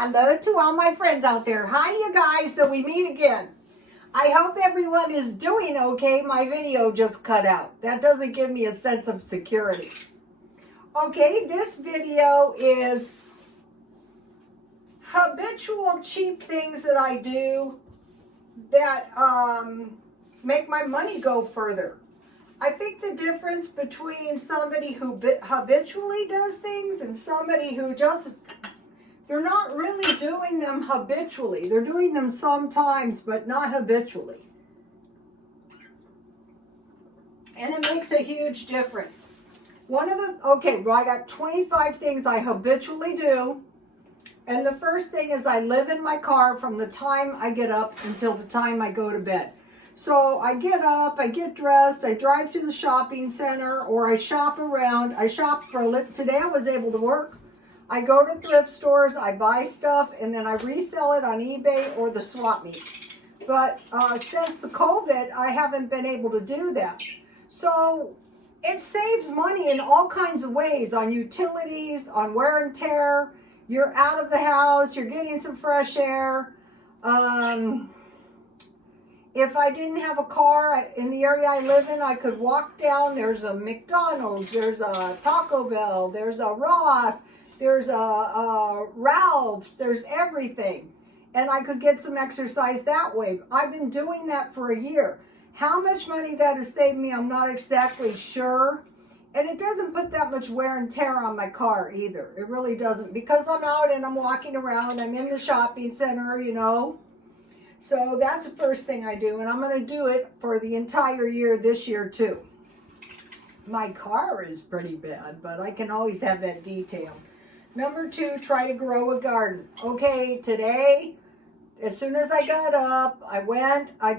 Hello to all my friends out there. Hi, you guys. So we meet again. I hope everyone is doing okay. My video just cut out. That doesn't give me a sense of security. Okay, this video is habitual cheap things that I do that make my money go further. I think the difference between somebody who habitually does things and somebody who just, they're not really doing them habitually. They're doing them sometimes, but not habitually. And it makes a huge difference. I got 25 things I habitually do. And the first thing is I live in my car from the time I get up until the time I go to bed. So I get up, I get dressed, I drive to the shopping center, or I shop around. I shop for a living. Today I was able to work. I go to thrift stores, I buy stuff, and then I resell it on eBay or the swap meet. But since the COVID, I haven't been able to do that. So it saves money in all kinds of ways, on utilities, on wear and tear. You're out of the house, you're getting some fresh air. If I didn't have a car in the area I live in, I could walk down. There's a McDonald's, there's a Taco Bell, there's a Ross, there's a Ralph's, there's everything. And I could get some exercise that way. I've been doing that for a year. How much money that has saved me, I'm not exactly sure. And it doesn't put that much wear and tear on my car either. It really doesn't. Because I'm out and I'm walking around, I'm in the shopping center, you know. So that's the first thing I do. And I'm going to do it for the entire year this year too. My car is pretty bad, but I can always have that detail. Number 2, try to grow a garden. Okay, today, as soon as I got up, I went, I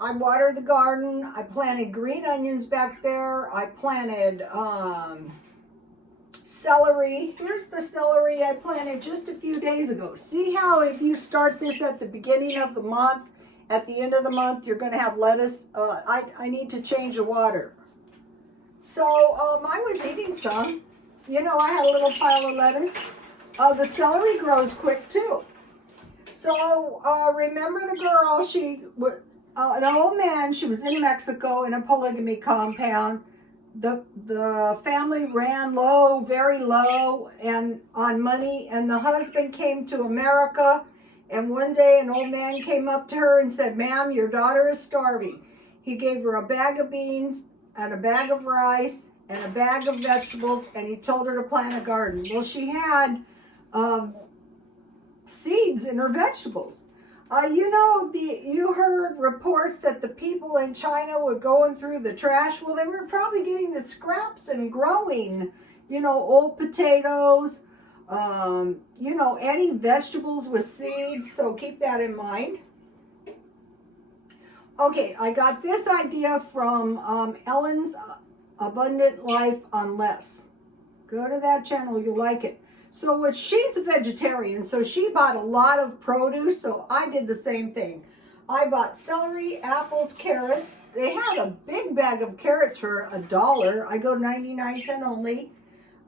watered the garden. I planted green onions back there. I planted celery. Here's the celery I planted just a few days ago. See how if you start this at the beginning of the month, at the end of the month, you're going to have lettuce. I need to change the water. So I was eating some. You know, I had a little pile of lettuce. The celery grows quick too. So remember the girl, an old man, she was in Mexico in a polygamy compound. The family ran low, very low, and on money, and the husband came to America, and one day an old man came up to her and said, "Ma'am, your daughter is starving." He gave her a bag of beans and a bag of rice and a bag of vegetables, and he told her to plant a garden. Well, she had seeds in her vegetables. You heard reports that the people in China were going through the trash. Well, they were probably getting the scraps and growing, old potatoes, any vegetables with seeds. So keep that in mind. Okay, I got this idea from Ellen's Abundant Life on Less. Go to that channel, you'll like it. So she's a vegetarian, so she bought a lot of produce, so I did the same thing. I bought celery, apples, carrots. They had a big bag of carrots for $1. I go 99 cents only.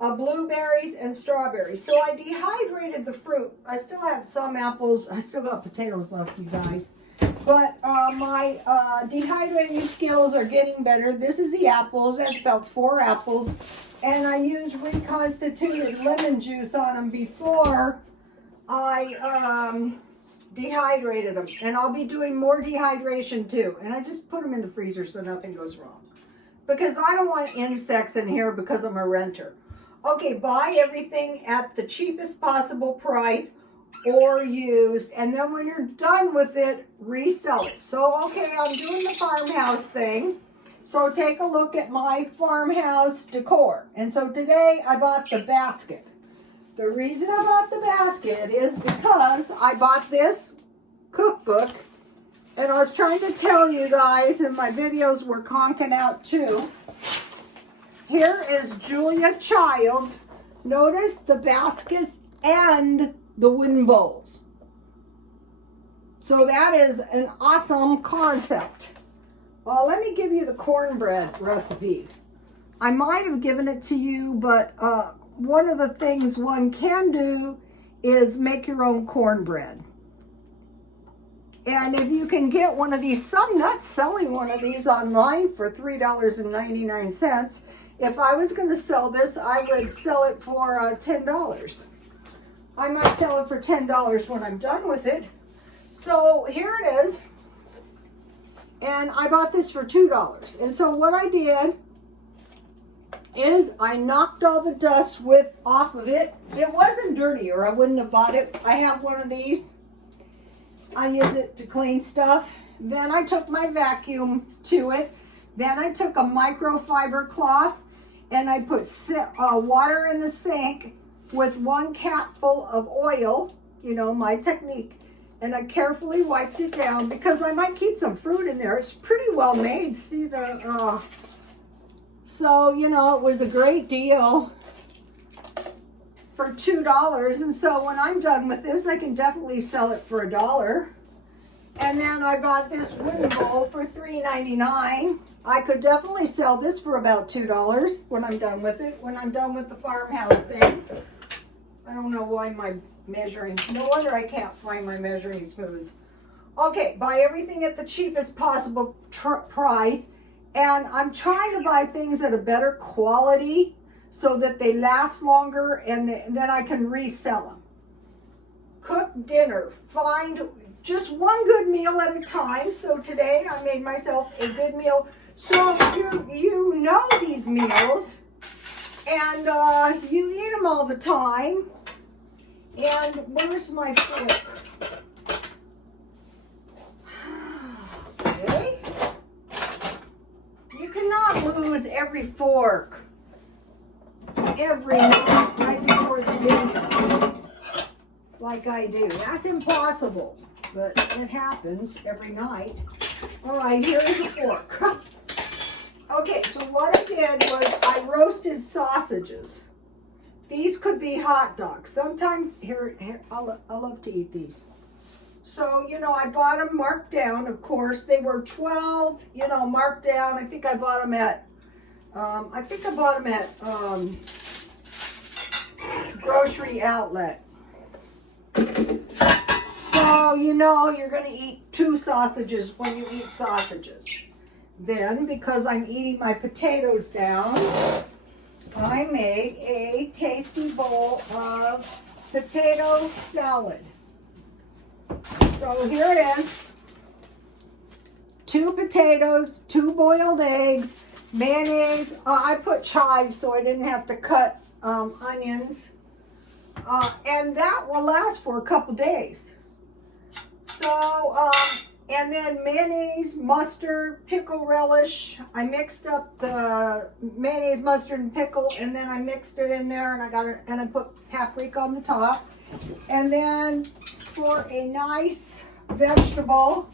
Blueberries and strawberries. So I dehydrated the fruit. I still have some apples. I still got potatoes left, you guys. But my dehydrating skills are getting better. This is the apples. That's about 4 apples. And I used reconstituted lemon juice on them before I dehydrated them. And I'll be doing more dehydration too. And I just put them in the freezer so nothing goes wrong. Because I don't want insects in here because I'm a renter. Okay, buy everything at the cheapest possible price or used. And then when you're done with it, resell it. So, okay, I'm doing the farmhouse thing. So take a look at my farmhouse decor. And so today I bought the basket. The reason I bought the basket is because I bought this cookbook. And I was trying to tell you guys, and my videos were conking out too. Here is Julia Child's. Notice the baskets and the wooden bowls. So that is an awesome concept. Let me give you the cornbread recipe. I might have given it to you, but one of the things one can do is make your own cornbread. And if you can get one of these, some nuts selling one of these online for $3.99. If I was going to sell this, I would sell it for $10. I might sell it for $10 when I'm done with it. So here it is. And I bought this for $2. And so what I did is I knocked all the dust off of it. It wasn't dirty or I wouldn't have bought it. I have one of these. I use it to clean stuff. Then I took my vacuum to it. Then I took a microfiber cloth and I put water in the sink with 1 capful of oil, you know, my technique. And I carefully wiped it down because I might keep some fruit in there. It's pretty well made. See the, so, you know, it was a great deal for $2. And so when I'm done with this, I can definitely sell it for $1. And then I bought this wooden bowl for $3.99. I could definitely sell this for about $2 when I'm done with it, when I'm done with the farmhouse thing. I don't know why my measuring, no wonder I can't find my measuring spoons. Okay, buy everything at the cheapest possible price. And I'm trying to buy things at a better quality so that they last longer and then I can resell them. Cook dinner. Find just one good meal at a time. So today I made myself a good meal. So you know these meals and you eat them all the time. And where's my fork? Okay. You cannot lose every fork every night right before the dinner like I do. That's impossible, but it happens every night. All right, here is a fork. Okay, so what I did was I roasted sausages. These could be hot dogs. Sometimes, here I love to eat these. So, you know, I bought them marked down, of course. They were 12, you know, marked down. I think I bought them at, grocery outlet. So, you know, you're going to eat 2 sausages when you eat sausages. Then, because I'm eating my potatoes down, I made a tasty bowl of potato salad. So here it is. 2 potatoes, 2 boiled eggs, mayonnaise. I put chives so I didn't have to cut onions. And that will last for a couple days. So, and then mayonnaise, mustard, pickle relish. I mixed up the mayonnaise, mustard, and pickle, and then I mixed it in there, and I put paprika on the top. And then for a nice vegetable,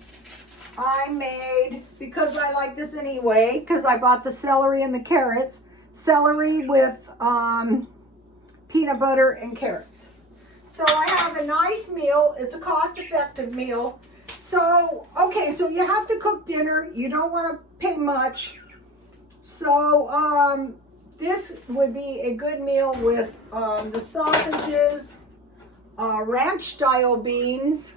I made, because I like this anyway, because I bought the celery and the carrots, celery with peanut butter and carrots. So I have a nice meal. It's a cost-effective meal. So, okay, so you have to cook dinner. You don't want to pay much. So, this would be a good meal with the sausages, ranch-style beans,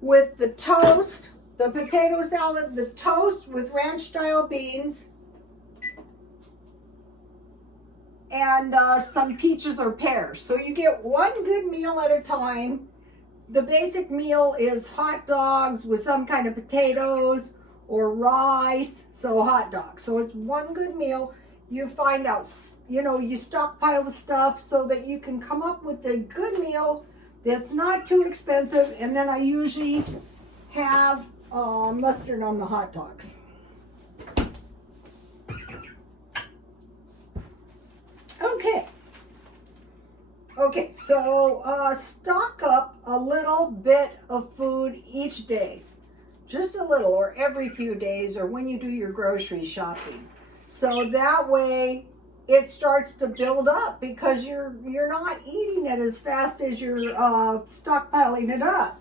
with the toast, the potato salad, the toast with ranch-style beans, and some peaches or pears. So you get one good meal at a time. The basic meal is hot dogs with some kind of potatoes or rice, so hot dogs. So it's one good meal. You find out, you know, you stockpile the stuff so that you can come up with a good meal that's not too expensive. And then I usually have mustard on the hot dogs. Okay, so stock up a little bit of food each day. Just a little, or every few days, or when you do your grocery shopping. So that way it starts to build up because you're not eating it as fast as you're stockpiling it up.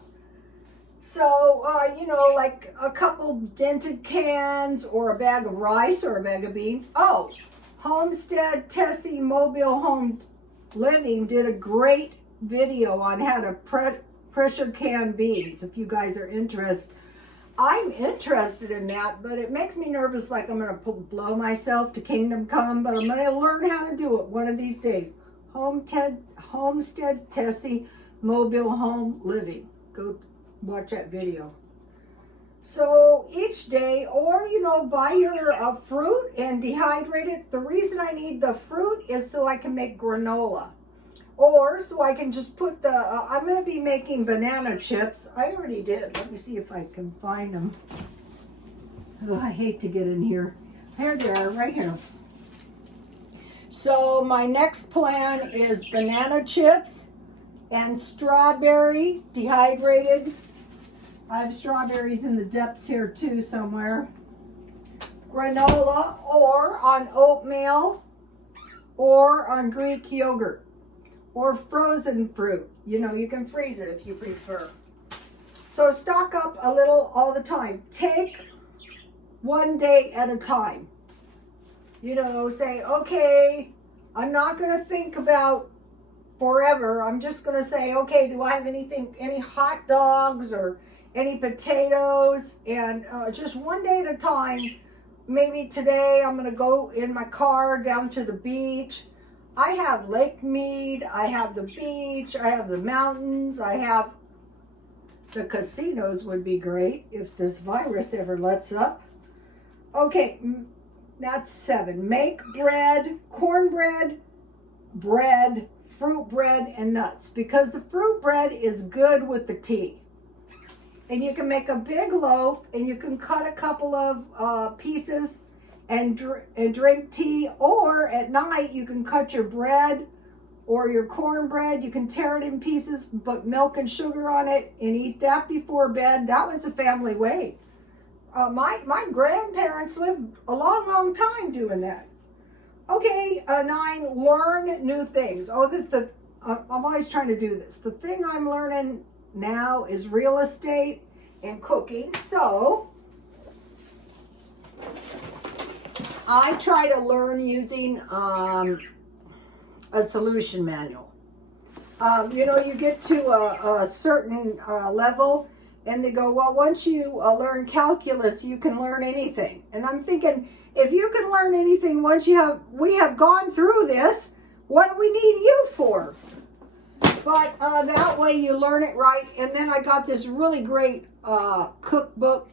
So, you know, like a couple dented cans or a bag of rice or a bag of beans. Oh, Homestead Tessie Mobile Home Living did a great video on how to pressure can beans, if you guys are interested. I'm interested in that, but it makes me nervous, like I'm going to blow myself to kingdom come, but I'm going to learn how to do it one of these days. Homestead Tessie Mobile Home Living. Go watch that video. So each day, or buy your fruit and dehydrate it. The reason I need the fruit is so I can make granola. Or so I can just put the, I'm going to be making banana chips. I already did. Let me see if I can find them. Oh, I hate to get in here. Here they are, right here. So my next plan is banana chips and strawberry dehydrated. I have strawberries in the depths here too somewhere. Granola or on oatmeal or on Greek yogurt. Or frozen fruit. You can freeze it if you prefer. So stock up a little all the time. Take one day at a time. Say, okay, I'm not going to think about forever. I'm just going to say, okay, do I have any hot dogs or any potatoes? And just one day at a time. Maybe today I'm going to go in my car down to the beach. I have Lake Mead, I have the beach, I have the mountains, I have the casinos would be great if this virus ever lets up. Okay, that's 7. Make bread, cornbread, bread, fruit bread, and nuts. Because the fruit bread is good with the tea. And you can make a big loaf and you can cut a couple of pieces and drink tea, or at night you can cut your bread or your cornbread. You can tear it in pieces, put milk and sugar on it, and eat that before bed. That was a family way. My grandparents lived a long time doing that. Okay, 9, learn new things. I'm always trying to do this. The thing I'm learning now is real estate and cooking. So I try to learn using a solution manual. You get to a certain level and they go, well, once you learn calculus, you can learn anything. And I'm thinking, if you can learn anything once we have gone through this, what do we need you for? But that way you learn it right. And then I got this really great cookbook,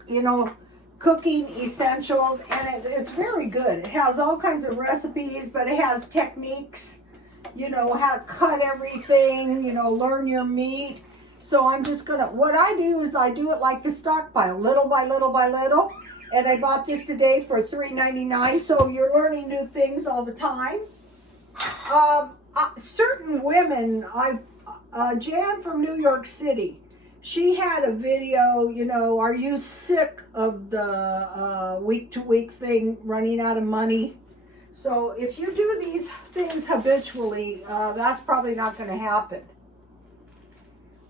cooking essentials, and it's very good. It has all kinds of recipes, but it has techniques, how to cut everything, learn your meat. So I'm just what I do is I do it like the stockpile, little by little by little. And I bought this today for $3.99. So you're learning new things all the time. Certain women, Jan from New York City, she had a video, are you sick of the week-to-week thing, running out of money? So if you do these things habitually, that's probably not going to happen.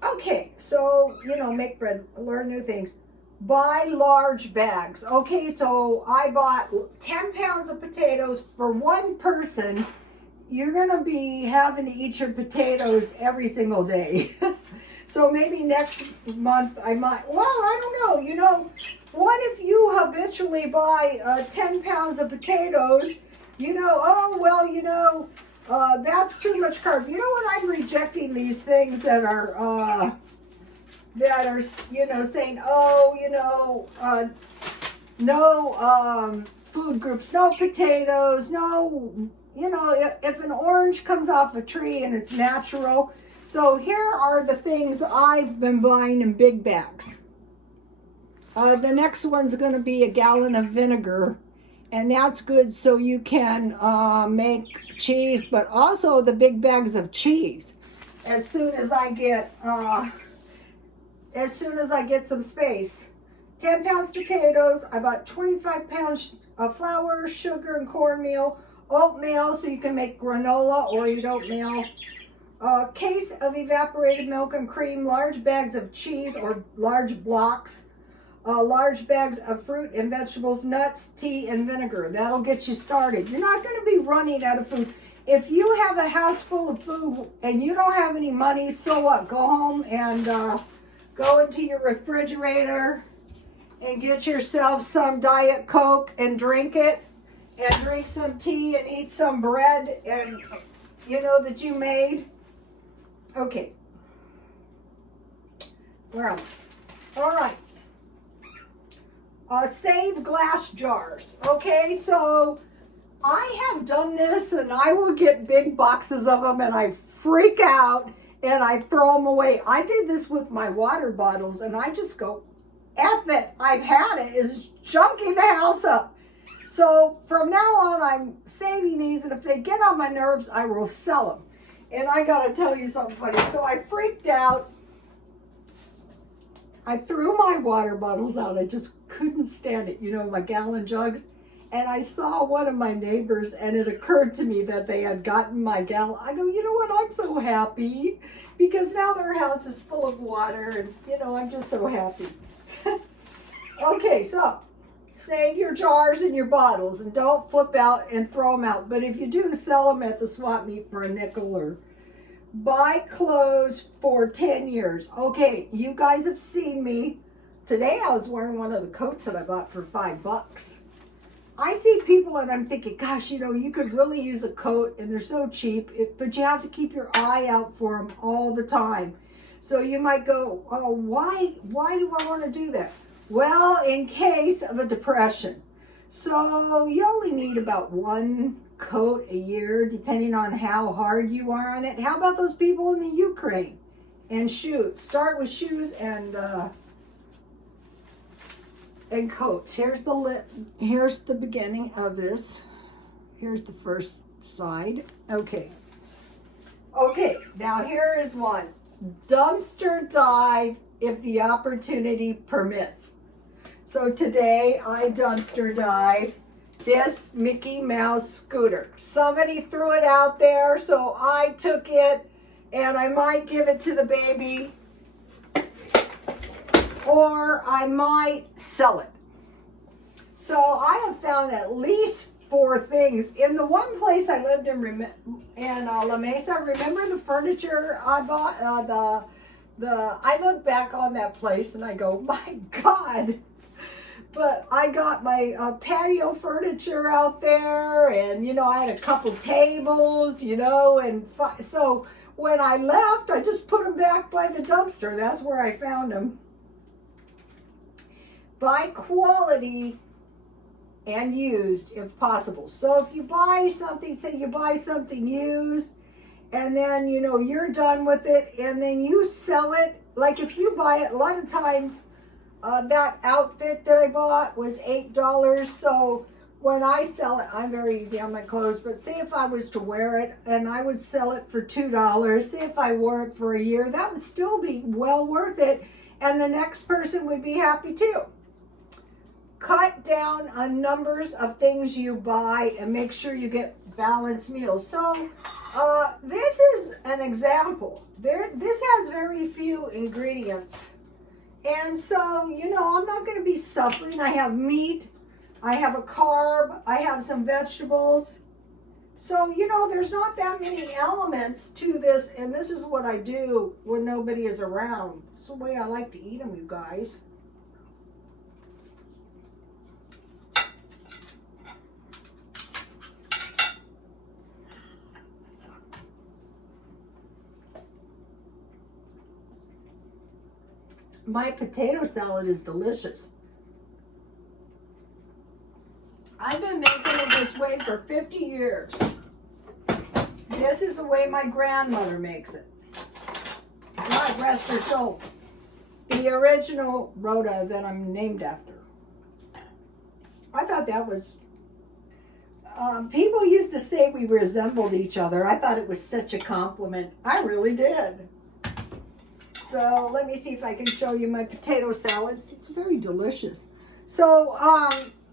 Okay, so, make bread, learn new things. Buy large bags. Okay, so I bought 10 pounds of potatoes for one person. You're going to be having to eat your potatoes every single day. So maybe next month I might, well, I don't know. What if you habitually buy 10 pounds of potatoes? That's too much carb. You know what? I'm rejecting these things that are saying, no food groups, no potatoes, no, if an orange comes off a tree and it's natural. So here are the things I've been buying in big bags. The next one's going to be a gallon of vinegar, and that's good so you can make cheese, but also the big bags of cheese. As soon as I get some space. 10 pounds potatoes. I bought 25 pounds of flour, sugar, and cornmeal. Oatmeal, so you can make granola or eat oatmeal. A case of evaporated milk and cream. Large bags of cheese or large blocks. Large bags of fruit and vegetables, nuts, tea, and vinegar. That'll get you started. You're not going to be running out of food. if you have a house full of food and you don't have any money, so what? Go home and go into your refrigerator and get yourself some Diet Coke and drink it, and drink some tea and eat some bread, and you know that you made. Okay. Where am I? All right. Save glass jars. Okay, so I have done this, and I will get big boxes of them, and I freak out, and I throw them away. I did this with my water bottles, and I just go, F it, I've had it. It's junking the house up. So from now on, I'm saving these, and if they get on my nerves, I will sell them. And I gotta tell you something funny. So I freaked out. I threw my water bottles out. I just couldn't stand it, you know, my gallon jugs. And I saw one of my neighbors, and it occurred to me that they had gotten my gallon. I go, you know what, I'm so happy, because now their house is full of water, and, you know, I'm just so happy. Okay, so save your jars and your bottles, and don't flip out and throw them out. But if you do, sell them at the swap meet for a nickel, or buy clothes for 10 years. Okay, you guys have seen me. Today I was wearing one of the coats that I bought for $5. I see people and I'm thinking, gosh, you know, you could really use a coat, and they're so cheap, but you have to keep your eye out for them all the time. So you might go, oh, why do I want to do that? Well, in case of a depression. So you only need about one coat a year, depending on how hard you are on it. How about those people in the Ukraine? And shoes. Start with shoes and coats. Here's the beginning of this. Here's the first side. Okay. Okay, now here is one. Dumpster dive if the opportunity permits. So today I dumpster dive this Mickey Mouse scooter. Somebody threw it out there, so I took it, and I might give it to the baby, or I might sell it. So I have found at least 4 things. In the one place I lived in La Mesa, remember the furniture I bought? I look back on that place and I go, my God. But I got my patio furniture out there, and, you know, I had a couple tables, you know, and so when I left, I just put them back by the dumpster. That's where I found them. Buy quality and used if possible. So if you buy something, say you buy something used, and then, you know, you're done with it, and then you sell it. Like if you buy it, a lot of times, that outfit that I bought was $8. So when I sell it, I'm very easy on my clothes, but say if I was to wear it and I would sell it for $2, say if I wore it for a year, that would still be well worth it, and the next person would be happy too. Cut down on numbers of things you buy and make sure you get balanced meals. So this is an example. This has very few ingredients. And so, you know, I'm not going to be suffering. I have meat, I have a carb, I have some vegetables. So, you know, there's not that many elements to this, and this is what I do when nobody is around. It's the way I like to eat them, you guys. My potato salad is delicious. I've been making it this way for 50 years. This is the way my grandmother makes it. God rest her soul. The original Rhoda that I'm named after. I thought that was... people used to say we resembled each other. I thought it was such a compliment. I really did. So let me see if I can show you my potato salads. It's very delicious. So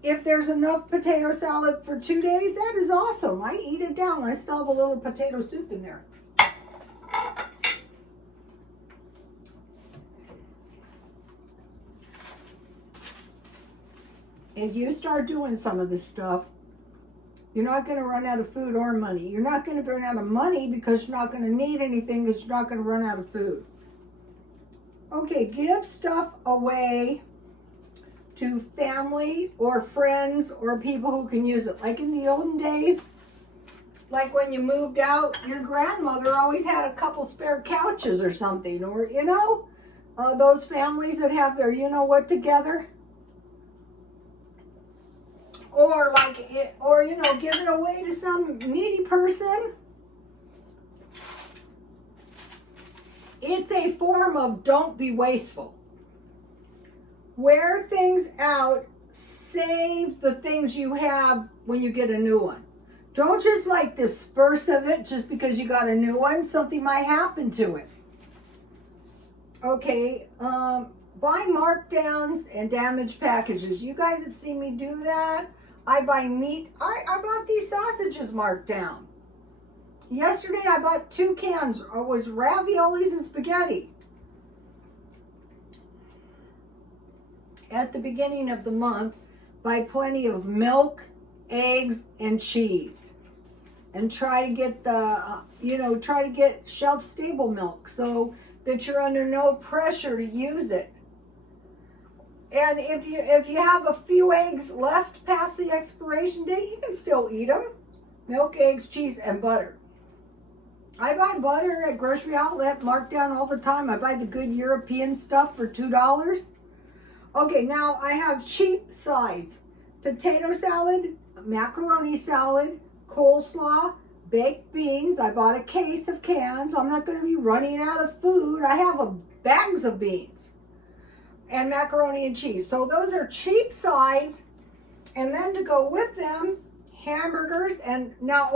if there's enough potato salad for 2 days, that is awesome. I eat it down. I still have a little potato soup in there. If you start doing some of this stuff, You're not going to run out of food or money. You're not going to run out of money because you're not going to need anything because you're not going to run out of food. Okay, give stuff away to family or friends or people who can use it. Like in the olden days, like when you moved out, your grandmother always had a couple spare couches or something. Or, you know, those families that have their you-know-what together. Or or you know, give it away to some needy person. It's a form of don't be wasteful. Wear things out, save the things you have when you get a new one. Don't just like disperse of it just because you got a new one. Something might happen to it. Okay, buy markdowns and damaged packages. You guys have seen me do that. I buy meat. I bought these sausages marked down. Yesterday I bought 2 cans. It was raviolis and spaghetti. At the beginning of the month, buy plenty of milk, eggs, and cheese. And try to get try to get shelf-stable milk so that you're under no pressure to use it. And if you have a few eggs left past the expiration date, you can still eat them. Milk, eggs, cheese, and butter. I buy butter at grocery outlet, marked down all the time. I buy the good European stuff for $2. Okay, now I have cheap sides. Potato salad, macaroni salad, coleslaw, baked beans. I bought a case of cans. I'm not going to be running out of food. I have bags of beans. And macaroni and cheese. So those are cheap sides. And then to go with them, hamburgers. And now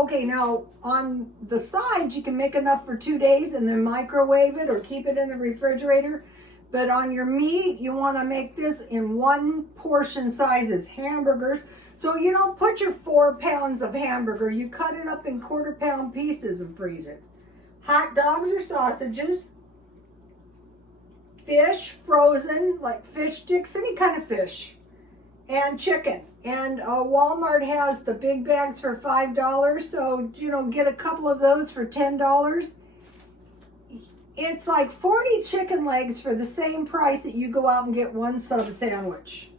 on the sides, you can make enough for 2 days and then microwave it or keep it in the refrigerator. But on your meat, you want to make this in 1 portion sizes, hamburgers. So you don't put your 4 pounds of hamburger. You cut it up in 1/4 pound pieces and freeze it. Hot dogs or sausages. Fish, frozen, like fish sticks, any kind of fish, and chicken. And Walmart has the big bags for $5, so, you know, get a couple of those for $10. It's like 40 chicken legs for the same price that you go out and get 1 sub sandwich.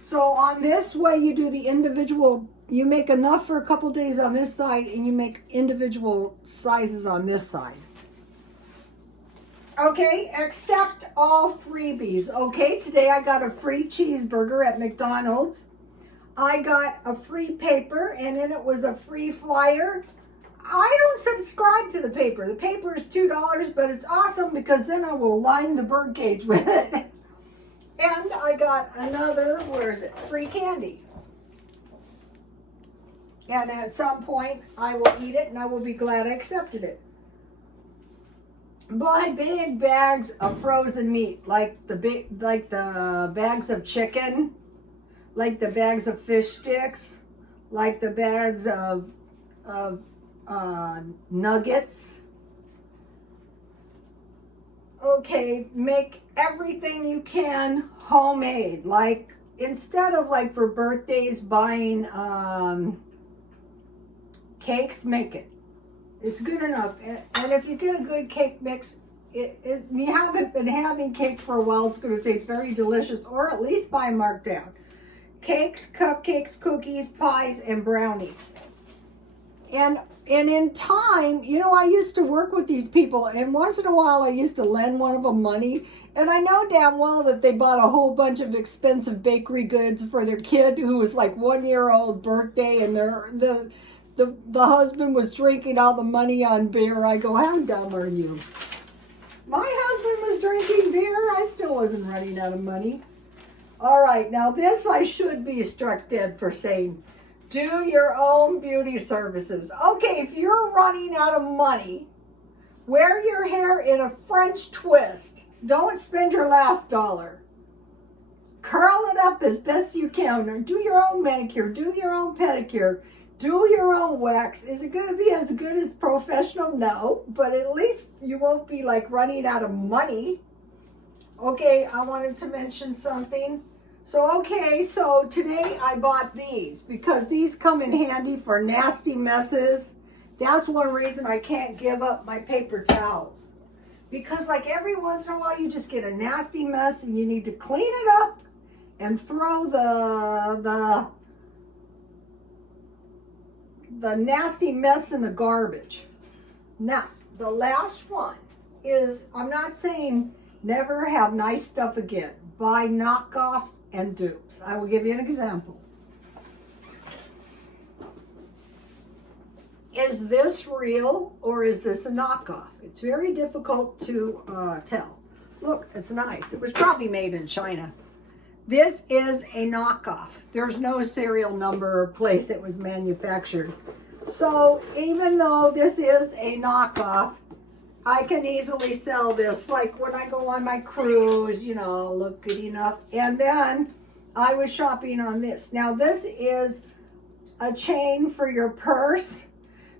So on this way, you do the individual, you make enough for a couple days on this side, and you make individual sizes on this side. Okay, accept all freebies. Okay, today I got a free cheeseburger at McDonald's. I got a free paper, and in it was a free flyer. I don't subscribe to the paper. The paper is $2, but it's awesome because then I will line the bird cage with it. And I got another, where is it, free candy. And at some point, I will eat it, and I will be glad I accepted it. Buy big bags of frozen meat, like the bags of chicken, like the bags of fish sticks, like the bags of nuggets. Okay, make everything you can homemade. Like instead of like for birthdays buying cakes, make it. It's good enough. And if you get a good cake mix, you haven't been having cake for a while, it's going to taste very delicious, or at least buy Markdown. Cakes, cupcakes, cookies, pies, and brownies. And in time, you know, I used to work with these people, and once in a while I used to lend one of them money, and I know damn well that they bought a whole bunch of expensive bakery goods for their kid who was like 1-year-old birthday, and the husband was drinking all the money on beer. I go, how dumb are you? My husband was drinking beer. I still wasn't running out of money. All right, now this I should be struck dead for saying. Do your own beauty services. Okay, if you're running out of money, wear your hair in a French twist. Don't spend your last dollar. Curl it up as best you can. Or do your own manicure. Do your own pedicure. Do your own wax. Is it going to be as good as professional? No, but at least you won't be like running out of money. Okay, I wanted to mention something. So, okay, so today I bought these because these come in handy for nasty messes. That's one reason I can't give up my paper towels. Because like every once in a while you just get a nasty mess and you need to clean it up and throw the nasty mess in the garbage. Now, the last one is, I'm not saying never have nice stuff again. Buy knockoffs and dupes. I will give you an example. Is this real or is this a knockoff? It's very difficult to tell. Look, it's nice. It was probably made in China. This is a knockoff. There's no serial number or place it was manufactured. So even though this is a knockoff, I can easily sell this, like when I go on my cruise, you know, look good enough. And then I was shopping on this. Now this is a chain for your purse.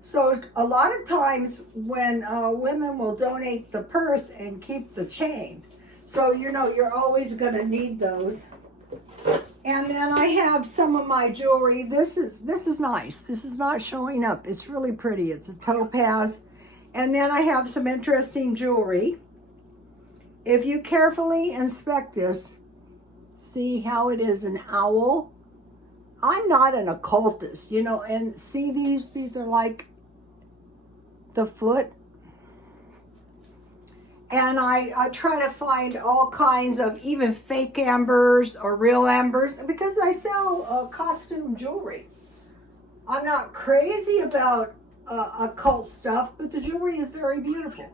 So a lot of times when women will donate the purse and keep the chain. So you know, you're always going to need those. And then I have some of my jewelry. This is nice. This is not showing up. It's really pretty. It's a topaz. And then I have some interesting jewelry. If you carefully inspect this, see how it is an owl. I'm not an occultist, you know, and see these are like the foot. And I try to find all kinds of even fake ambers or real ambers because I sell costume jewelry. I'm not crazy about occult stuff, but the jewelry is very beautiful.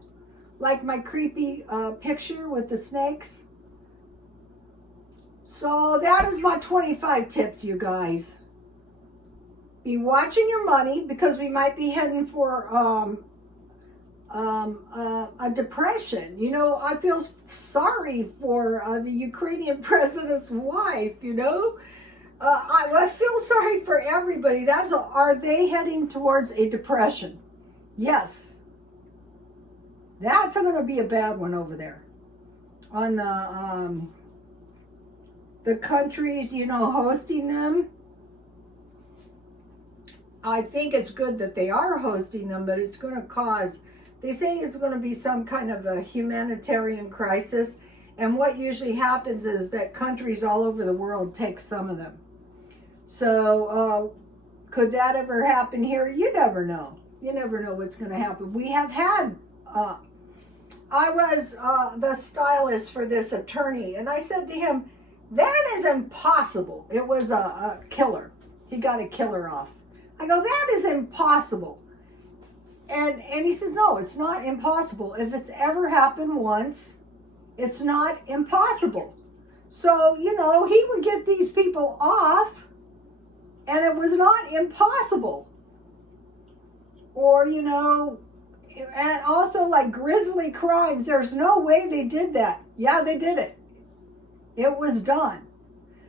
Like my creepy picture with the snakes. So that is my 25 tips, you guys. Be watching your money because we might be heading for a depression. You know, I feel sorry for the Ukrainian president's wife, you know. I feel sorry for everybody. Are they heading towards a depression? Yes. That's going to be a bad one over there. On the countries, you know, hosting them. I think it's good that they are hosting them, but it's going to cause, they say it's going to be some kind of a humanitarian crisis. And what usually happens is that countries all over the world take some of them. So could that ever happen here? You never know. You never know what's going to happen. We have had, I was the stylist for this attorney, and I said to him, that is impossible. It was a killer. He got a killer off. I go, that is impossible. And he says, no, it's not impossible. If it's ever happened once, it's not impossible. So, you know, he would get these people off, and it was not impossible. Or, you know, and also like grisly crimes, there's no way they did that. Yeah, they did it. It was done.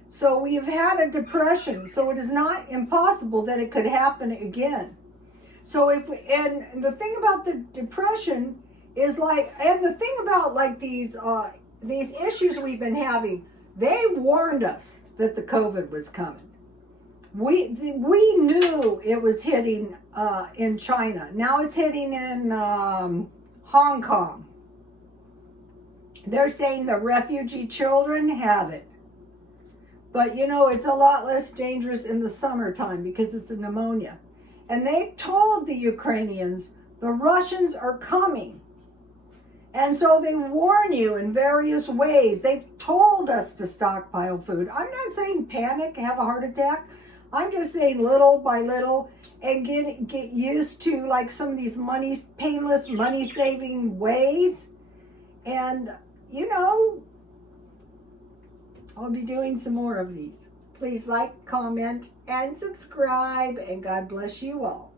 So we've had a depression, so it is not impossible that it could happen again. So and the thing about the depression is like, and the thing about like these issues we've been having, they warned us that the COVID was coming. We knew it was hitting in China. Now it's hitting in Hong Kong. They're saying the refugee children have it. But, you know, it's a lot less dangerous in the summertime because it's a pneumonia. And they told the Ukrainians, the Russians are coming. And so they warn you in various ways. They've told us to stockpile food. I'm not saying panic, have a heart attack. I'm just saying little by little and get used to like some of these painless money-saving ways. And, you know, I'll be doing some more of these. Please like, comment, and subscribe, and God bless you all.